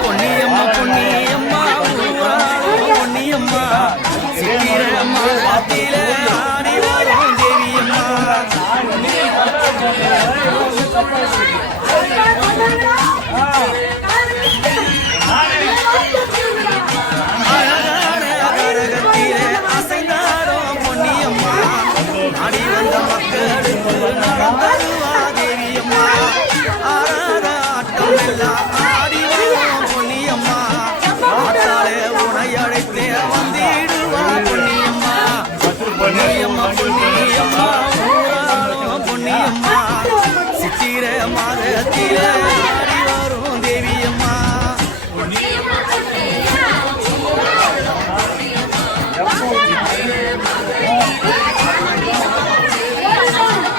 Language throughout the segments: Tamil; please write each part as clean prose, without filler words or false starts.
பொன்னியம்மா பொன்னியம்மா ஊராளோ பொன்னியம்மா சித்திரம்மா காத்திலே ஆடி வரும் தேவியம்மா அழகான கரகத்திலே அசைந்தாடும் பொன்னியம்மா ஆடி வந்த மக்களுக்கு நலம் தருவா தேவியம்மா ஆராத ஆட்டம் எல்லாம் ஆடி வரும் பொன்னியம்மா ஆத்தாலே உனை அழைத்தே வந்திடுவா பொன்னியம்மா பொன்னியம்மா பொன்னியம்மா ஊராளோ பொன்னியம்மா சித்திர மாதத்திலே ஆடி வரும் தேவியம்மா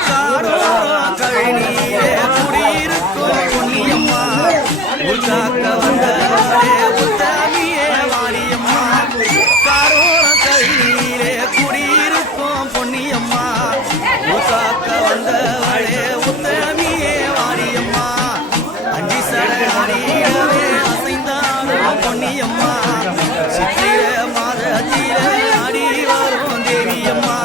காடோரம் கழனியிலே குடியிருக்கும் பொன்னியம்மா உள்காக்க வந்தவளே உத்தமியே வாணியம்மா காடோரம் கழனியிலே குடியிருக்கும் பொன்னியம்மா உள்காக்க வந்தவளே உத்தமியே வாணியம்மா அஞ்சி சடனாடியவே அசைந்தாடும் பொன்னியம்மா சித்திர மாதத்திலே ஆடி வரும் தேவியம்மா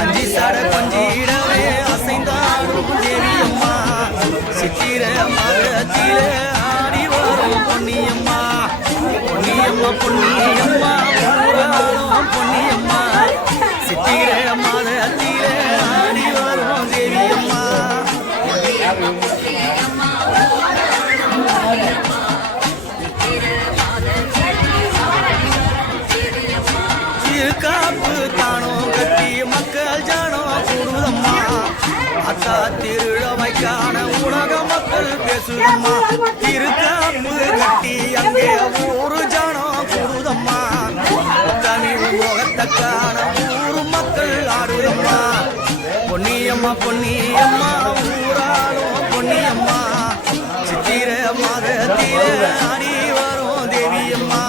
அஞ்சி சட கொஞ்சிடவே அசைந்தாடும் தேவியம்மா சித்திர மாதத்திலே ஆடி வரும் பொன்னியம்மா பொன்னியம்மா பொன்னியம்மா ஊராளும் பொன்னியம்மா சித்திர மாதத்திலே ஆடி வரும் தேவியம்மா காப்பு தானோ கட்டி மக்கள் ஜானோ கூடுதம்மா அத்தா திருழமைக்கான உலக மக்கள் பேசுதம்மா திருக்காப்பு கட்டி அங்கே ஊரு ஜானோ கூடுதம்மா தமிழ் முகத்தக்கான ஊரு மக்கள் ஆடுதம்மா பொன்னியம்மா பொன்னியம்மா ஊராளோ பொன்னியம்மா சித்திர மாதத்திலே ஆடி வரும் தேவியம்மா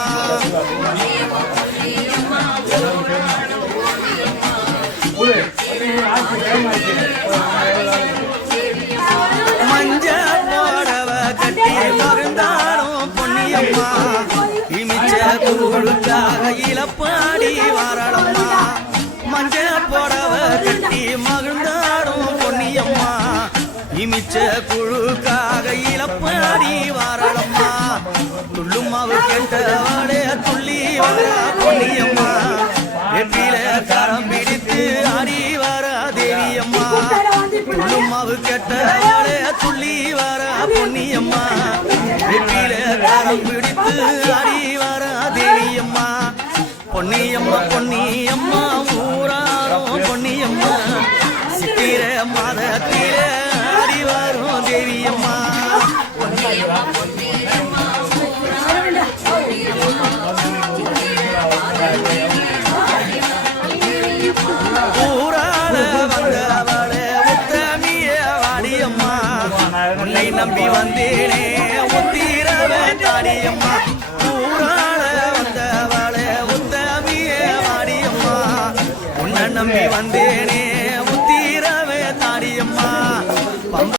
மஞ்ச போடவ கட்டி மருந்தாடும் பொன்னியம்மா இமிச்ச கூழுக்காக இலப்பாடி வாராளம்மா மஞ்ச போடவ கட்டி மகிழ்ந்தாடும் பொன்னியம்மா இமிச்ச குழுக்காக இலப்பாடி வாராளம்மா துள்ளும் மாவு கெட்டவாடே துள்ளி வரா பொன்னியம்மா வெற்றில கரம் பிடித்து ஆடி வர தேவியம்மா துள்ளும் மாவு கெட்டவாடே துள்ளி வர பொன்னியம்மா வெற்றில கரம் பிடித்து ஆடி வர தேவியம்மா பொன்னியம்மா பொன்னியம்மா ஊராளோ பொன்னியம்மா சித்திர மாதத்திலே ஆடி வரும் தேவியம்மா ஊராள வந்தவளே உத்தமியே வாடியம்மா உன்னை நம்பி வந்தேனே உத்திரவே தாடியம்மா ஊராள வந்தவளே உத்தமியே வாடியம்மா உன்னை நம்பி வந்தேனே